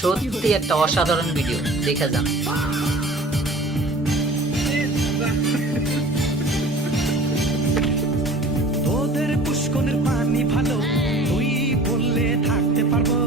সত্যি একটা অসাধারণ ভিডিও, দেখে যান। তোদের পুষ্কনের পানি ভালো, তুই বললে থাকতে পারবো।